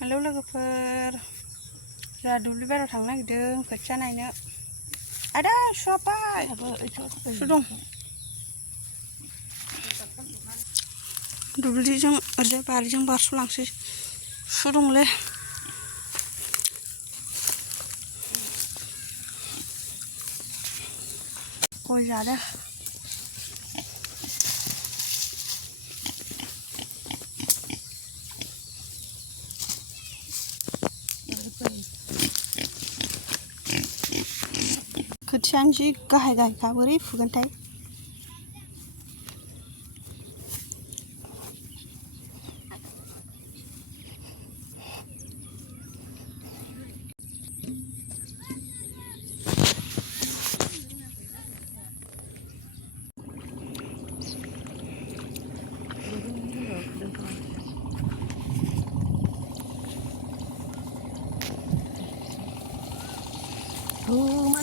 Hello logofer, ra dulu baru thang lagi deng kerja naiknya. Ada siapa? Sudah. Dulu jeng kerja pari jeng baru langsung sudah le. Kau jadi. Kerjaan sih gah kaburi bukan tay. Mana